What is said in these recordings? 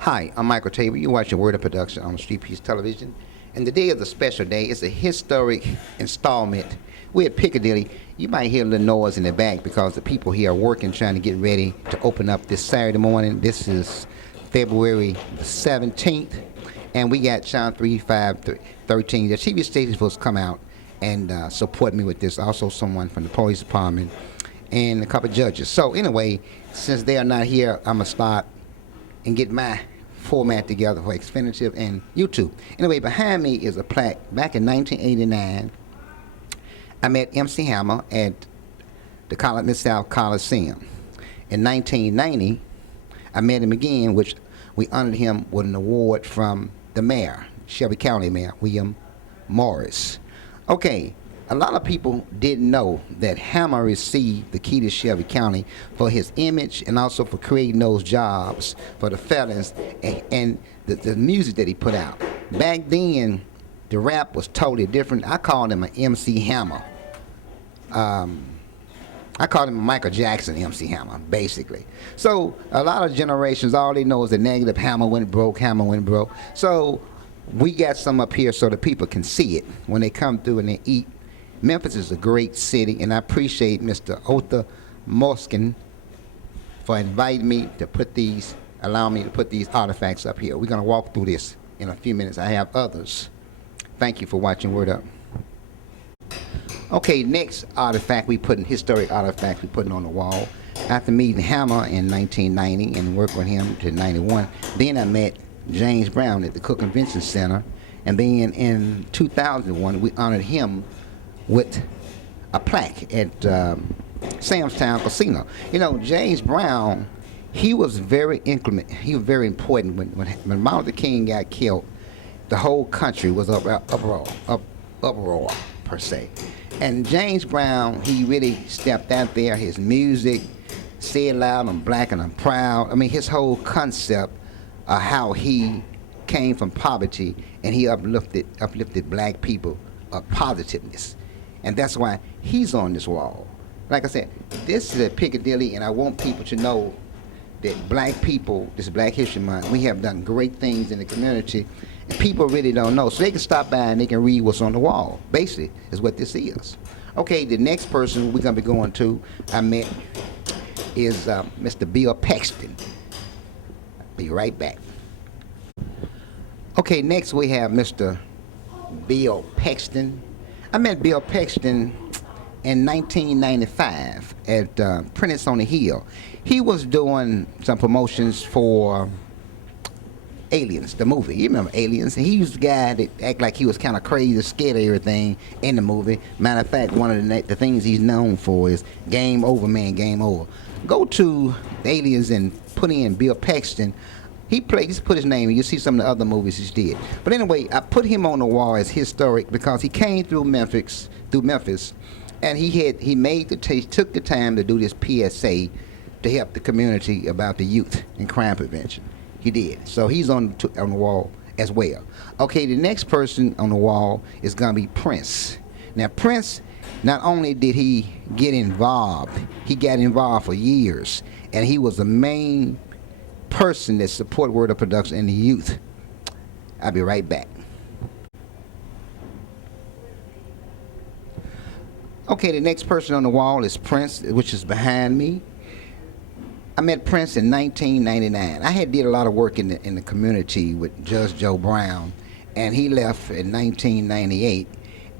Hi, I'm Michael Tabor. You're watching Word of Production on Street Piece Television. And today is a special day. It's a historic installment. We're at Piccadilly. You might hear a little noise in the back because the people here are working, trying to get ready to open up this Saturday morning. This is February the 17th. And we got Channel 3513. The TV station folks come out and support me with this. Also someone from the police department and a couple of judges. So anyway, since they are not here, I'm going to start and get my format together for Xfinity and YouTube. Anyway, behind me is a plaque. Back in 1989, I met MC Hammer at the Mid-South Coliseum. In 1990, I met him again, which we honored him with an award from the mayor, Shelby County Mayor, William Morris. Okay, a lot of people didn't know that Hammer received the key to Shelby County for his image and also for creating those jobs for the felons and the music that he put out. Back then, the rap was totally different. I called him an MC Hammer. I called him a Michael Jackson MC Hammer, basically. So a lot of generations, all they know is the negative Hammer went broke, Hammer went broke. So we got some up here so the people can see it when they come through and they eat. Memphis is a great city, and I appreciate Mr. Otha Moskin for inviting me to allow me to put these artifacts up here. We're going to walk through this in a few minutes. I have others. Thank you for watching Word Up. Okay, next artifact historic artifact we putting on the wall. After meeting Hammer in 1990 and working with him to 91, then I met James Brown at the Cook Convention Center, and then in 2001 we honored him with a plaque at Sam's Town Casino. You know, James Brown, he was very inclement. He was very important. When Martin Luther King got killed, the whole country was uproar per se. And James Brown, he really stepped out there. His music, "Say It Loud, I'm Black and I'm Proud." I mean, his whole concept of how he came from poverty and he uplifted black people of positiveness. And that's why he's on this wall. Like I said, this is at Piccadilly, and I want people to know that black people, this is Black History Month, we have done great things in the community, and people really don't know. So they can stop by and they can read what's on the wall, basically, is what this is. Okay, the next person we're going to be going to, I met, is Mr. Bill Paxton. I'll be right back. Okay, next we have Mr. Bill Paxton. I met Bill Paxton in 1995 at Prentice on the Hill. He was doing some promotions for Aliens, the movie. You remember Aliens? He was the guy that acted like he was kind of crazy, scared of everything in the movie. Matter of fact, one of the things he's known for is "Game Over, Man, Game Over." Go to Aliens and put in Bill Paxton. Just put his name in. You see some of the other movies he did. But anyway, I put him on the wall as historic because he came through Memphis, and he took the time to do this PSA to help the community about the youth and crime prevention. He did. So he's on the wall as well. Okay, the next person on the wall is going to be Prince. Now, Prince, not only did he get involved, he got involved for years, and he was the main person that support Word of Production and the youth. I'll be right back. Okay, the next person on the wall is Prince, which is behind me. I met Prince in 1999. I did a lot of work in the community with Judge Joe Brown, and he left in 1998.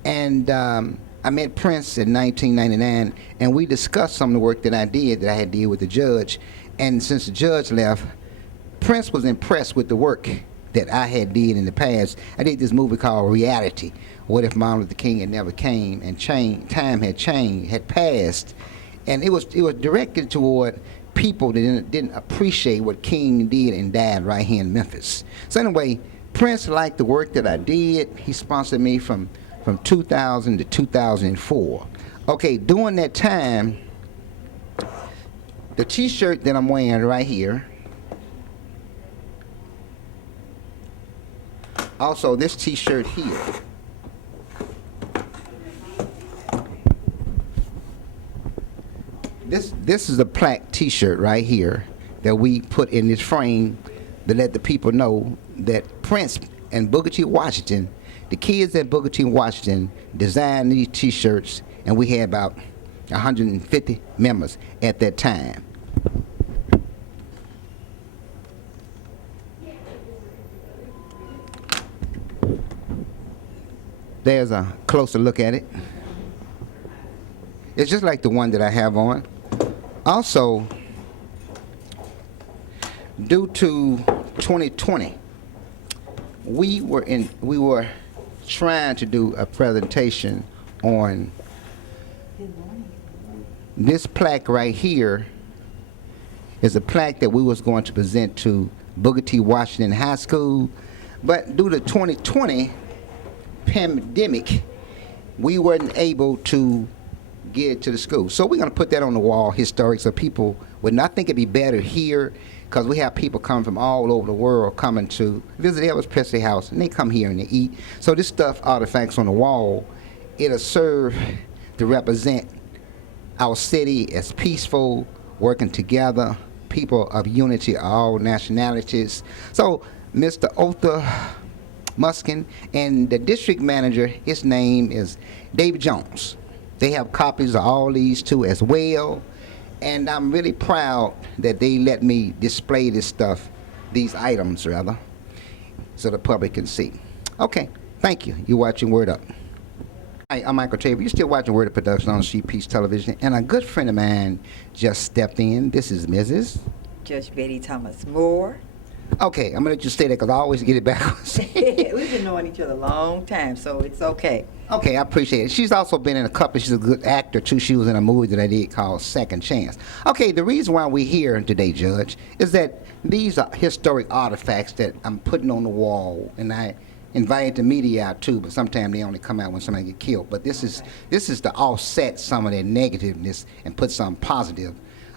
And I met Prince in 1999, and we discussed some of the work that I had did with the judge. And since the judge left, Prince was impressed with the work that I had did in the past. I did this movie called Reality. What if Martin Luther King had never came and time had passed, and it was directed toward people that didn't appreciate what King did and died right here in Memphis. So anyway, Prince liked the work that I did. He sponsored me from 2000 to 2004. Okay, during that time, the t-shirt that I'm wearing right here, also this t-shirt here, this is a plaque t-shirt right here that we put in this frame to let the people know that Prince and Booker T. Washington, the kids at Booker T. Washington designed these T-shirts, and we had about 150 members at that time. There's a closer look at it. It's just like the one that I have on. Also, due to 2020, we were trying to do a presentation on this plaque right here. Is a plaque that we was going to present to Booker T. Washington High School, but due to 2020 pandemic, we weren't able to get it to the school. So we're going to put that on the wall, historic, so people would not think it'd be better here, because we have people coming from all over the world coming to visit Elvis Presley House, and they come here and they eat. So this stuff, artifacts on the wall, it'll serve to represent our city as peaceful, working together, people of unity of all nationalities. So Mr. Otha Muskin and the district manager, his name is David Jones. They have copies of all these too as well, and I'm really proud that they let me display this stuff, these items rather, so the public can see. Okay, thank you. You're watching Word Up. Hi, I'm Michael Tabor. You're still watching Word Up Productions on CP's television, and a good friend of mine just stepped in. This is Mrs. Judge Betty Thomas Moore. Okay, I'm gonna let you stay there because I always get it backwards. We've been knowing each other a long time, so it's okay. Okay, I appreciate it. She's also been in a couple. She's a good actor too. She was in a movie that I did called Second Chance. Okay, the reason why we're here today, Judge, is that these are historic artifacts that I'm putting on the wall, and I invited the media out too, but sometimes they only come out when somebody get killed. But this is to offset some of their negativeness and put some positive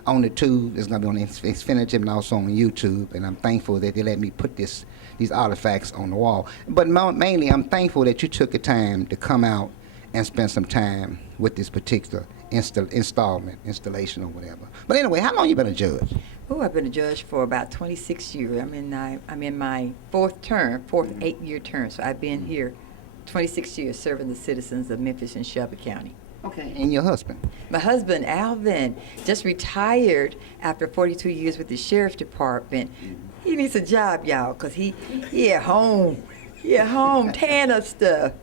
on the tube. It's going to be on Xfinity and also on YouTube, and I'm thankful that they let me put these artifacts on the wall. But mainly, I'm thankful that you took the time to come out and spend some time with this particular installation or whatever. But anyway, how long you been a judge? Oh, I've been a judge for about 26 years. I'm in my fourth 8-year term, so I've been here 26 years serving the citizens of Memphis and Shelby County. Okay. And your husband? My husband, Alvin, just retired after 42 years with the sheriff's department. He needs a job, y'all, because he at home. He at home tearing up stuff.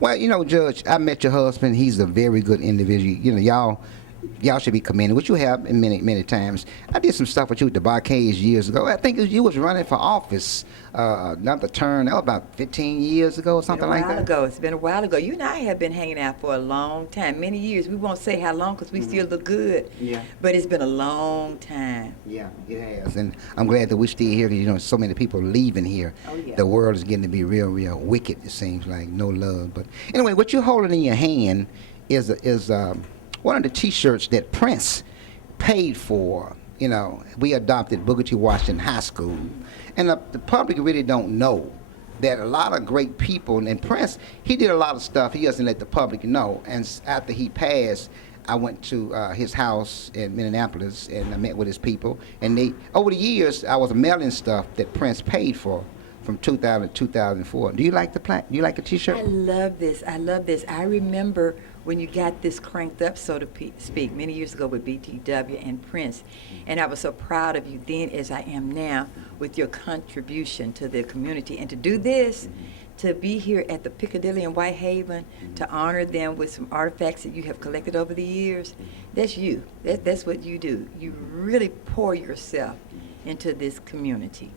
Well, you know, Judge, I met your husband. He's a very good individual. You know, y'all should be commended, which you have many times. I did some stuff with you at the Barcades years ago. I think you was running for office, another term. That was about 15 years ago or something like that. It's been a while ago. You and I have been hanging out for a long time, many years. We won't say how long because we still look good. Yeah. But it's been a long time. Yeah, it has. And I'm glad that we're still here because, you know, so many people leaving here. Oh, yeah. The world is getting to be real wicked, it seems like. No love. But anyway, what you're holding in your hand is one of the T-shirts that Prince paid for. You know, we adopted Booker T. Washington High School, and the public really don't know that a lot of great people, and Prince, he did a lot of stuff he doesn't let the public know. And after he passed, I went to his house in Minneapolis, and I met with his people, and over the years, I was mailing stuff that Prince paid for from 2000 to 2004. Do you like the plaque? Do you like the T-shirt? I love this. I remember when you got this cranked up, so to speak, many years ago with BTW and Prince. And I was so proud of you then as I am now with your contribution to the community. And to do this, to be here at the Piccadilly in Whitehaven, to honor them with some artifacts that you have collected over the years, that's you. That's what you do. You really pour yourself into this community.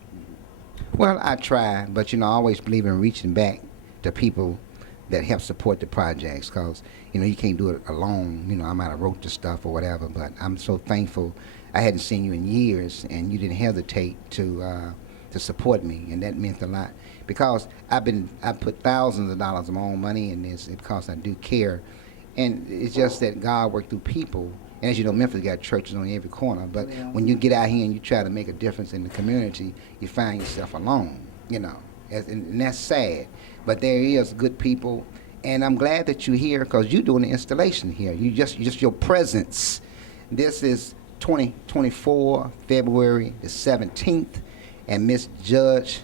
Well, I try, but you know, I always believe in reaching back to people that help support the projects, because you know you can't do it alone. You know, I might have wrote the stuff or whatever, but I'm so thankful. I hadn't seen you in years, and you didn't hesitate to support me, and that meant a lot, because I put thousands of dollars of my own money in this because I do care, and it's just that God worked through people. And as you know, Memphis got churches on every corner, but when you get out here and you try to make a difference in the community, you find yourself alone. You know, and that's sad. But there is good people, and I'm glad that you're here because you're doing the installation here. You just your presence. This is 2024, February the 17th, and Miss Judge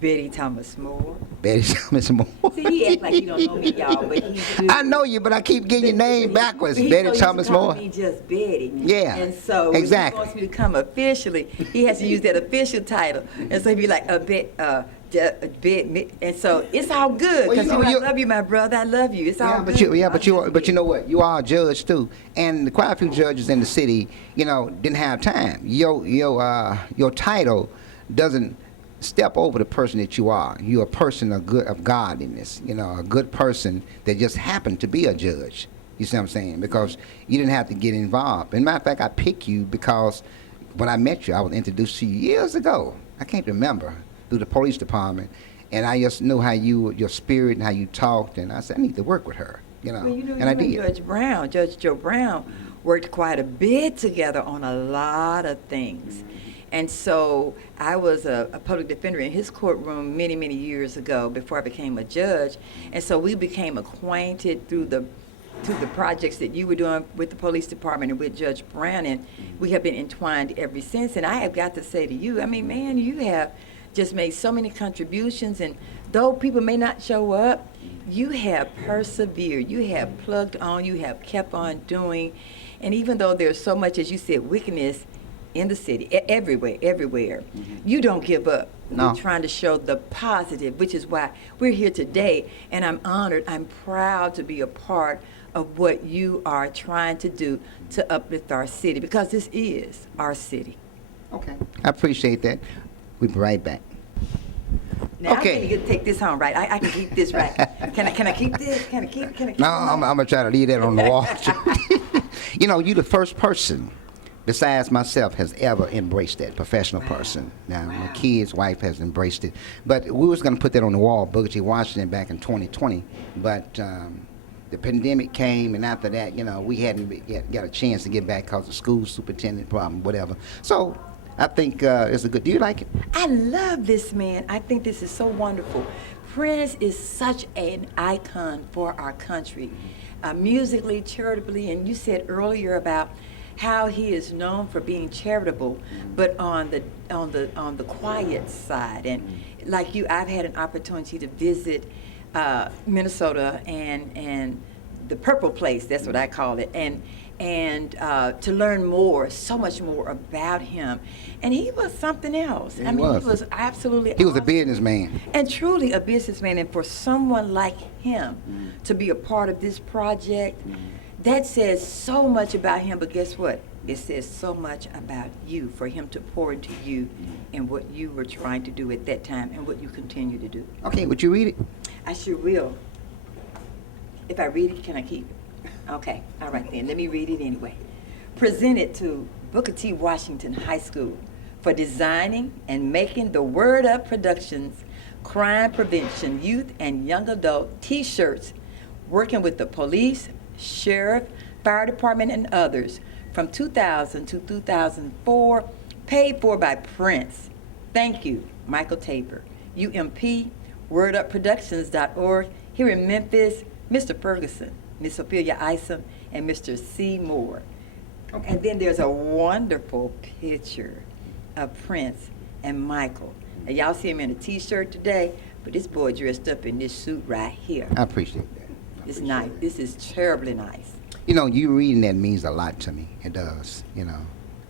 Betty Thomas Moore. Betty Thomas Moore. See, he act like he don't know me, y'all, but he do. I know you, but I keep getting your name backwards. He Betty used Thomas to call Moore. me just Betty. Yeah, And so when exactly. he wants me to come officially, he has to use that official title. And so he'd be like, a bit, and so it's all good. Well, Because you know, I love you, my brother. I love you. It's all good. But you know what? You are a judge too, and quite a few judges in the city, didn't have time. Your title doesn't step over the person that you are. You're a person of godliness. A good person that just happened to be a judge. You see what I'm saying? Because you didn't have to get involved. And matter of fact, I picked you because when I met you, I was introduced to you years ago. I can't remember, through the police department, and I just knew how your spirit and how you talked, and I said I need to work with her. Well, and I did. Judge Joe Brown, worked quite a bit together on a lot of things. And so I was a public defender in his courtroom many, many years ago before I became a judge. And so we became acquainted through the projects that you were doing with the police department and with Judge Brown, and we have been entwined ever since. And I have got to say to you, I mean, man, you have just made so many contributions, and though people may not show up, you have persevered, you have plugged on, you have kept on doing. And even though there's so much, as you said, wickedness in the city, everywhere, you don't give up. No. You're trying to show the positive, which is why we're here today. And I'm honored, I'm proud to be a part of what you are trying to do to uplift our city, because this is our city. Okay. I appreciate that. We'll be right back. Now, Okay. I'm going to take this home, right? I can keep this right. Can I keep this? Can I keep No, I'm going to try to leave that on the wall. You're the first person besides myself has ever embraced that, professional person. Now, my kid's wife has embraced it. But we was going to put that on the wall, Booker T. Washington, back in 2020. But the pandemic came, and after that, we hadn't got a chance to get back because of school superintendent problem, whatever. So I think it's a good. Do you like it? I love this man. I think this is so wonderful. Prince is such an icon for our country, musically, charitably, and you said earlier about how he is known for being charitable, but on the quiet side. And like you, I've had an opportunity to visit Minnesota and the Purple Place. That's what I call it. And to learn more, so much more about him. And he was something else. Yeah, he was absolutely He was a awesome. businessman. And truly a businessman. And for someone like him to be a part of this project, that says so much about him. But guess what? It says so much about you, for him to pour into you and what you were trying to do at that time and what you continue to do. Okay, would you read it? I sure will. If I read it, can I keep it? Okay, all right then, let me read it anyway. Presented to Booker T. Washington High School for designing and making the Word Up Productions crime prevention youth and young adult t-shirts, working with the police, sheriff, fire department, and others from 2000 to 2004, paid for by Prince. Thank you, Michael Tabor, UMP, WordUpProductions.org, here in Memphis, Mr. Ferguson, Miss Ophelia Isom, and Mr. C. Moore. Okay. And then there's a wonderful picture of Prince and Michael. Now, y'all see him in a t-shirt today, but this boy dressed up in this suit right here. I appreciate that. It's nice. This is terribly nice. You reading that means a lot to me. It does, It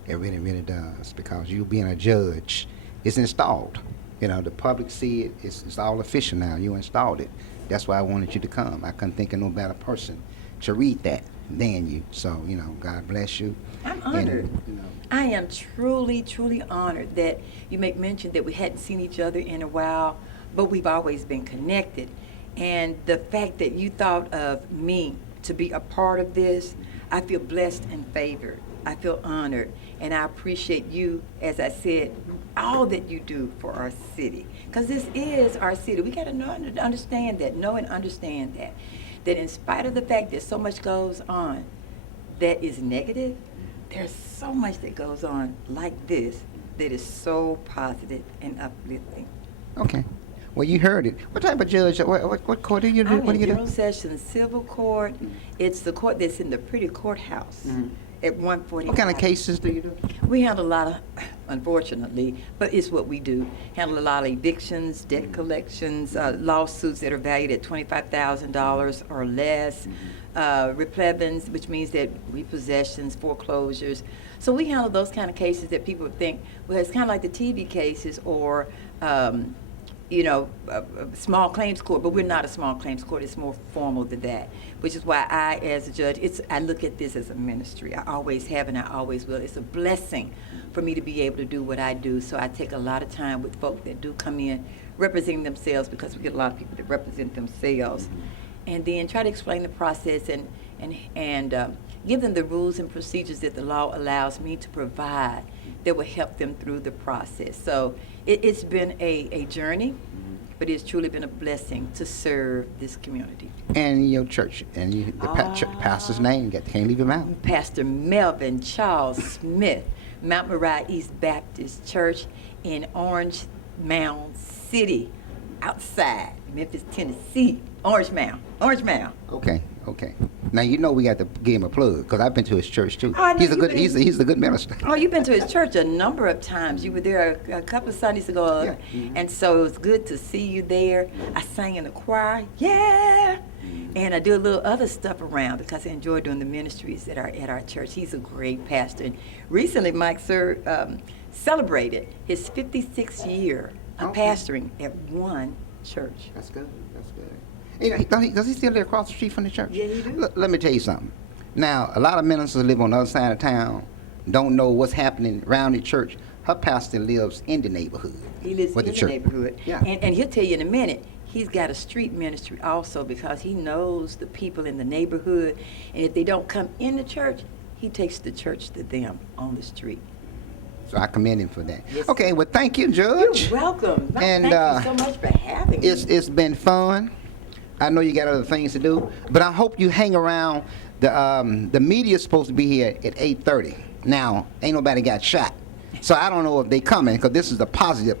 really, really does. Because you being a judge, it's installed. The public see it. It's all official now. You installed it. That's why I wanted you to come. I couldn't think of no better person to read that than you. So, God bless you. I'm honored. And, I am truly, truly honored that you make mention that we hadn't seen each other in a while, but we've always been connected. And the fact that you thought of me to be a part of this, I feel blessed and favored. I feel honored. And I appreciate you, as I said, all that you do for our city. Because this is our city. We got to know and understand that, that in spite of the fact that so much goes on that is negative, there's so much that goes on like this that is so positive and uplifting. okay. Well, you heard it. What type of judge? What court do you do? I'm What do in you General do? Sessions Civil Court. It's the court that's in the pretty courthouse at 145. What kind of cases do you do? We handle a lot of unfortunately, but it's what we do. Handle a lot of evictions, debt collections, lawsuits that are valued at $25,000 or less, replevins, which means that repossessions, foreclosures. So we handle those kind of cases that people think, well, it's kind of like the TV cases or a small claims court, but we're not a small claims court. It's more formal than that, which is why I, as a judge, I look at this as a ministry. I always have and I always will. It's a blessing for me to be able to do what I do. So I take a lot of time with folk that do come in representing themselves, because we get a lot of people that represent themselves, and then try to explain the process and give them the rules and procedures that the law allows me to provide that will help them through the process. So it's been a journey, but it's truly been a blessing to serve this community. And your church, and the pastor's name, can't leave him out. Pastor Melvin Charles Smith, Mount Moriah East Baptist Church in Orange Mound City, outside Memphis, Tennessee. Orange Mound. Okay. Now you know we got to give him a plug, because I've been to his church too. Oh, He's a good minister. Oh, you've been to his church a number of times. You were there a couple of Sundays ago, and so it was good to see you there. I sang in the choir, and I do a little other stuff around because I enjoy doing the ministries at our church. He's a great pastor. And recently, Mike Sir celebrated his 56th year of pastoring at one church. That's good. You know, does he still live across the street from the church? Yeah, he do. Let me tell you something. Now, a lot of ministers live on the other side of town, don't know what's happening around the church. Her pastor lives in the neighborhood. He lives in the neighborhood. Yeah. And he'll tell you in a minute, he's got a street ministry also, because he knows the people in the neighborhood. And if they don't come in the church, he takes the church to them on the street. So I commend him for that. Yes. Okay, well, thank you, Judge. You're welcome. And, thank you so much for having me. It's been fun. I know you got other things to do, but I hope you hang around. The media's supposed to be here at 8:30. Now, ain't nobody got shot, so I don't know if they coming, because this is a positive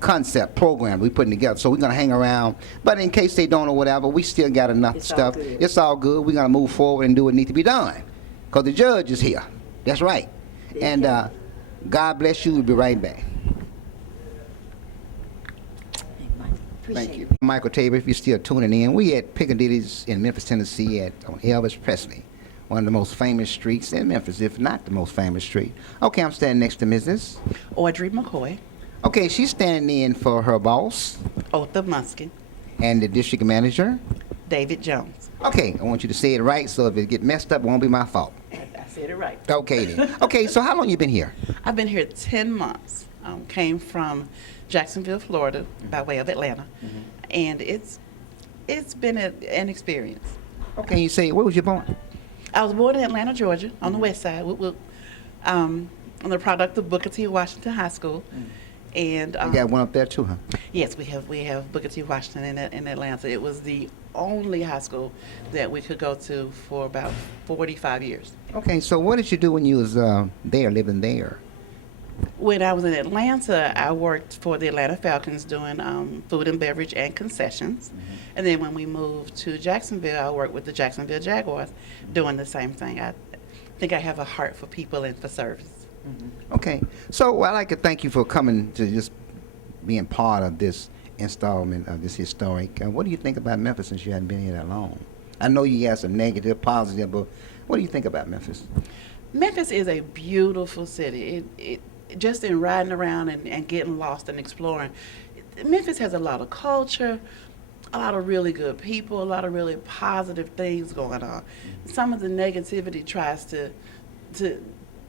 concept program we putting together. So we're gonna hang around, but in case they don't or whatever, we still got enough stuff. It's all good. We're gonna move forward and do what needs to be done, because the judge is here. That's right. And God bless you. We'll be right back. Thank you. Michael Tabor, if you're still tuning in, we at Piccadilly's in Memphis, Tennessee on Elvis Presley, one of the most famous streets in Memphis, if not the most famous street. Okay, I'm standing next to Mrs. Audrey McCoy. Okay, she's standing in for her boss. Otha Muskin. And the district manager. David Jones. Okay, I want you to say it right, so if it get messed up, it won't be my fault. I said it right. Okay then. Okay, so how long you been here? I've been here 10 months. Came from Jacksonville, Florida, by way of Atlanta, and it's been an experience. Okay, you say, where was you born? I was born in Atlanta, Georgia, on the west side. I'm the product of Booker T. Washington High School, and You got one up there too, huh? yes, we have Booker T. Washington in Atlanta. It was the only high school that we could go to for about 45 years. Okay, so what did you do when you was there, living there? When I was in Atlanta, I worked for the Atlanta Falcons doing food and beverage and concessions. And then when we moved to Jacksonville, I worked with the Jacksonville Jaguars doing the same thing. I think I have a heart for people and for service. Okay, so I'd like to thank you for coming to just being part of this installment of this historic. What do you think about Memphis since you hadn't been here that long? I know you have some negative, positive, but what do you think about Memphis? Memphis is a beautiful city. It just in riding around and getting lost and exploring, Memphis has a lot of culture, a lot of really good people, a lot of really positive things going on. Some of the negativity tries to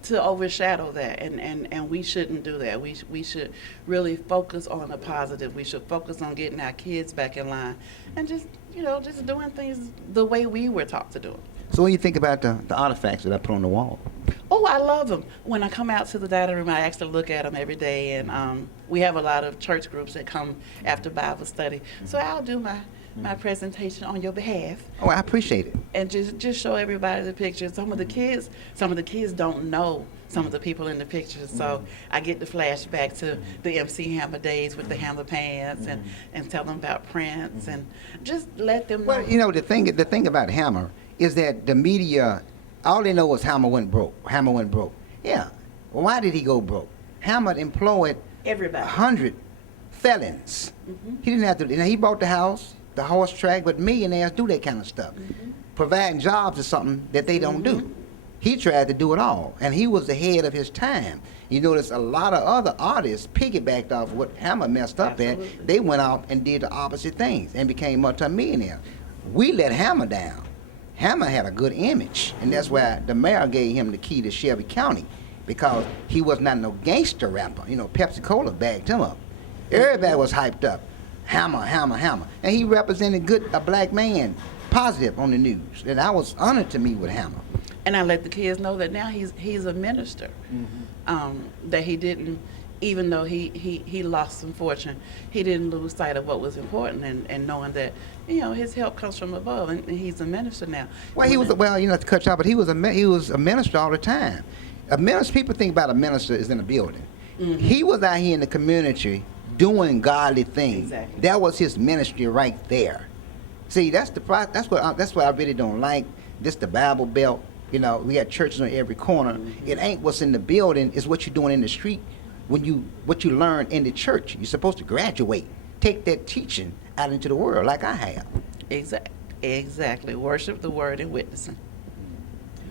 overshadow that, and we shouldn't do that. We should really focus on the positive. We should focus on getting our kids back in line and just doing things the way we were taught to do them. So what do you think about the artifacts that I put on the wall? Oh, I love them. When I come out to the dining room, I actually look at them every day, and we have a lot of church groups that come after Bible study. So I'll do my presentation on your behalf. Oh, I appreciate it. And just show everybody the pictures. Some of the kids don't know some of the people in the pictures, so I get the flashback to the MC Hammer days with the Hammer pants, and tell them about Prince, and just let them know. Well, you know, the thing about Hammer is that the media, all they know is Hammer went broke. Yeah. Well, why did he go broke? Hammer employed Everybody. 100 felons. He didn't have to. You know, he bought the house, the horse track, but millionaires do that kind of stuff. Providing jobs is something that they don't do. He tried to do it all, and he was ahead of his time. You notice a lot of other artists piggybacked off what Hammer messed up Absolutely. at. They went out and did the opposite things and became multimillionaires. We let Hammer down. Hammer had a good image, and that's why the mayor gave him the key to Shelby County, because he was not no gangster rapper. You know, Pepsi-Cola backed him up. Everybody was hyped up. Hammer, Hammer, Hammer. And he represented a black man, positive on the news. And I was honored to meet with Hammer. And I let the kids know that now he's a minister. That he didn't, even though he lost some fortune, he didn't lose sight of what was important, and knowing that, you know, his help comes from above, and he's a minister now. Well, you know, to cut you off, but he was a minister all the time. A minister, people think about a minister is in a building. He was out here in the community doing godly things. Exactly. That was his ministry right there. See, that's what I really don't like. This the Bible Belt. You know, we got churches on every corner. It ain't what's in the building, it's what you're doing in the street. What you learn in the church. You're supposed to graduate, take that teaching out into the world, like I have. Exactly. Worship the word and witnessing.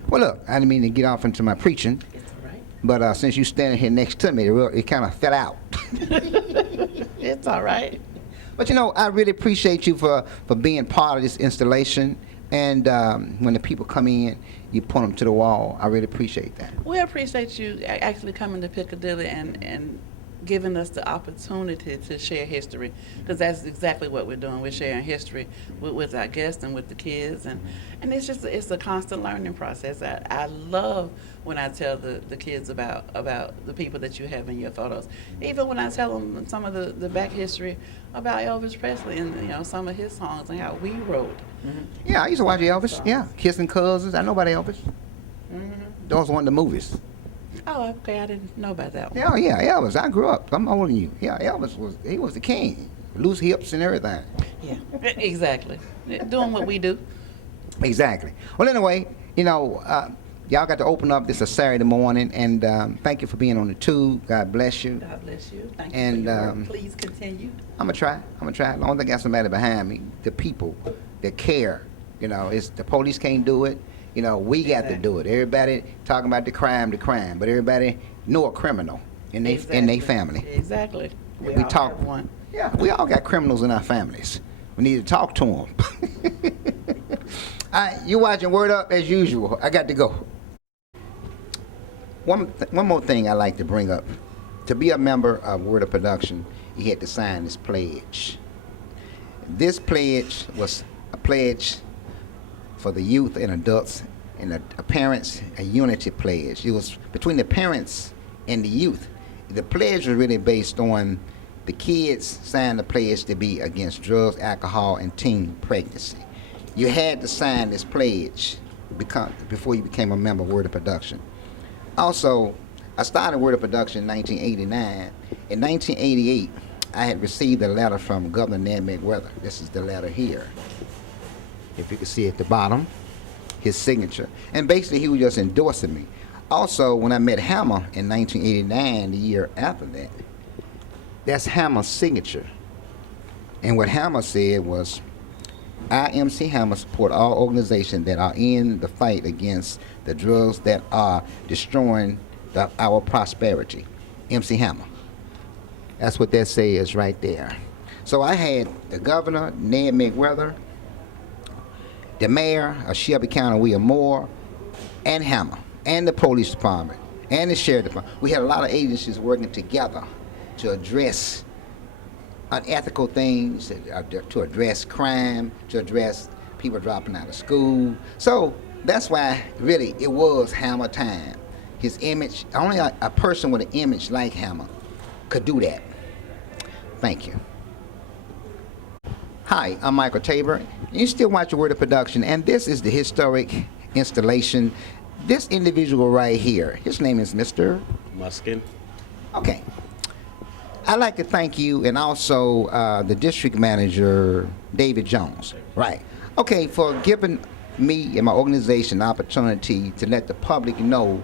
Well, look, I didn't mean to get off into my preaching, It's all right. but since you standing here next to me, it kind of fell out. It's all right. But you know, I really appreciate you for being part of this installation. And when the people come in, you point them to the wall. I really appreciate that. We appreciate you actually coming to Piccadilly and giving us the opportunity to share history, because that's exactly what we're doing. We're sharing history with our guests and with the kids, and it's a constant learning process. I love when I tell the kids about the people that you have in your photos. Even when I tell them some of the back history about Elvis Presley and, you know, some of his songs and how we wrote. Yeah, I used to watch Elvis. Yeah, Kissing Cousins. I know about Elvis. Those were one of the movies. Oh, okay, I didn't know about that one. Yeah, Elvis. I grew up. I'm older than you. Yeah, Elvis was the king. Loose hips and everything. Yeah, exactly. Doing what we do. Exactly. Well, anyway, you know, y'all got to open up. This is a Saturday morning, and thank you for being on the tube. God bless you. God bless you. Thank you And, for your work. Please continue. I'm gonna try. As long as I got somebody behind me, the people that care. You know, it's the police can't do it. You know, we got to do it. Everybody talking about the crime, but everybody know a criminal in their family. Exactly. We all talk. have one. Yeah, we all got criminals in our families. We need to talk to them. All right, you watching Word Up as usual. I got to go. One more thing I like to bring up. To be a member of Word Up Production, you had to sign this pledge. This pledge was a pledge for the youth and adults and the parents, a unity pledge. It was between the parents and the youth. The pledge was really based on the kids signed the pledge to be against drugs, alcohol, and teen pregnancy. You had to sign this pledge before you became a member of Word of Production. Also, I started Word of Production in 1989. In 1988, I had received a letter from Governor Ned McWeather. This is the letter here. If you can see at the bottom, his signature. And basically, he was just endorsing me. Also, when I met Hammer in 1989, the year after that, that's Hammer's signature. And what Hammer said was, I, MC Hammer, support all organizations that are in the fight against the drugs that are destroying our prosperity. MC Hammer. That's what that says right there. So I had the governor, Ned McWeather, the mayor of Shelby County, William Moore, and Hammer, and the police department, and the sheriff department. We had a lot of agencies working together to address unethical things, to address crime, to address people dropping out of school. So that's why, really, it was Hammer time. His image, only a person with an image like Hammer could do that. Thank you. Hi, I'm Michael Tabor. You still watch Word of Production, and this is the historic installation. This individual right here, his name is Mr. Muskin. Okay. I'd like to thank you and also the district manager, David Jones. Right. Okay, for giving me and my organization the opportunity to let the public know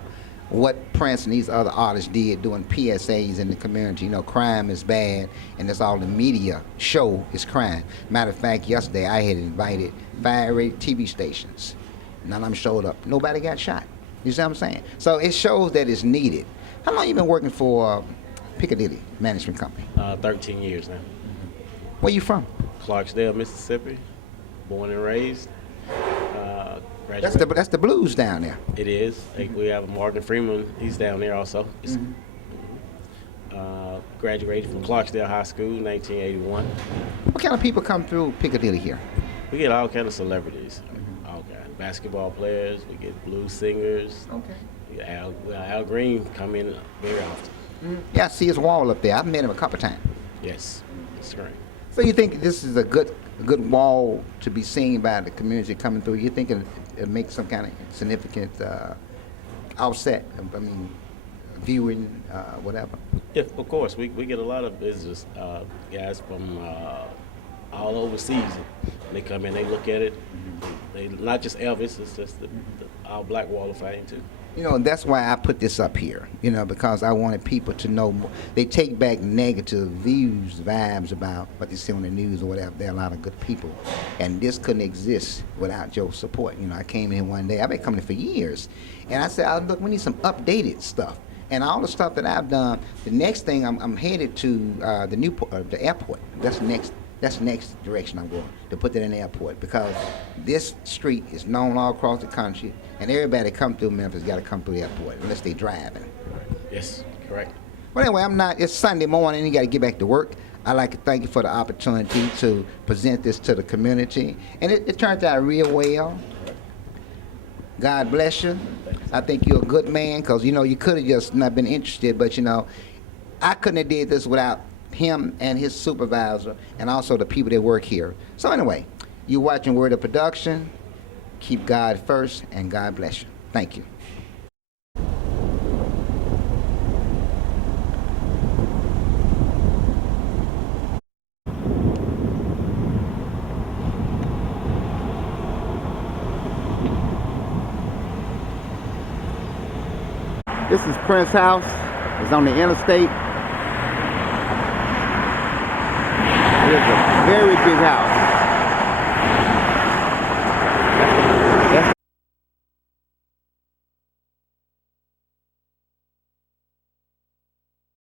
what Prince and these other artists did doing PSAs in the community. You know, crime is bad, and that's all the media show is crime. Matter of fact, yesterday I had invited 5 TV stations. None of them showed up. Nobody got shot. You see what I'm saying? So it shows that it's needed. How long you been working for Piccadilly Management Company? 13 years now. Where you from? Clarksdale, Mississippi. Born and raised. That's the blues down there. It is. We have Morgan Freeman. He's down there also. Graduated from Clarksdale High School in 1981. What kind of people come through Piccadilly here? We get all kind of celebrities. All kind. Basketball players. We get blues singers. Okay. Al Green come in very often. Yeah, I see his wall up there. I've met him a couple times. Yes, that's great. So you think this is a good wall to be seen by the community coming through? You think it makes some kind of significant offset? I mean, viewing, whatever. Yeah, of course. We get a lot of visitors, guys from all overseas. They come in, they look at it. They not just Elvis, it's just our Black Wall of Fame too. You know, that's why I put this up here, you know, because I wanted people to know more. They take back negative views, vibes about what they see on the news or whatever. There are a lot of good people. And this couldn't exist without your support. You know, I came in one day, I've been coming in for years. And I said, oh, look, we need some updated stuff. And all the stuff that I've done, the next thing I'm headed to the airport. That's the next direction I'm going, to put that in the airport, because this street is known all across the country, and everybody come through Memphis got to come through the airport, unless they driving. Yes, correct. But anyway, it's Sunday morning, you got to get back to work. I'd like to thank you for the opportunity to present this to the community, and it turned out real well. God bless you. I think you're a good man, because, you know, you could have just not been interested, but, you know, I couldn't have did this without him and his supervisor and also the people that work here. So anyway, you're watching Word of Production. Keep God first, and God bless you. Thank you. This is Prince's house. It's on the interstate. It's a very big house.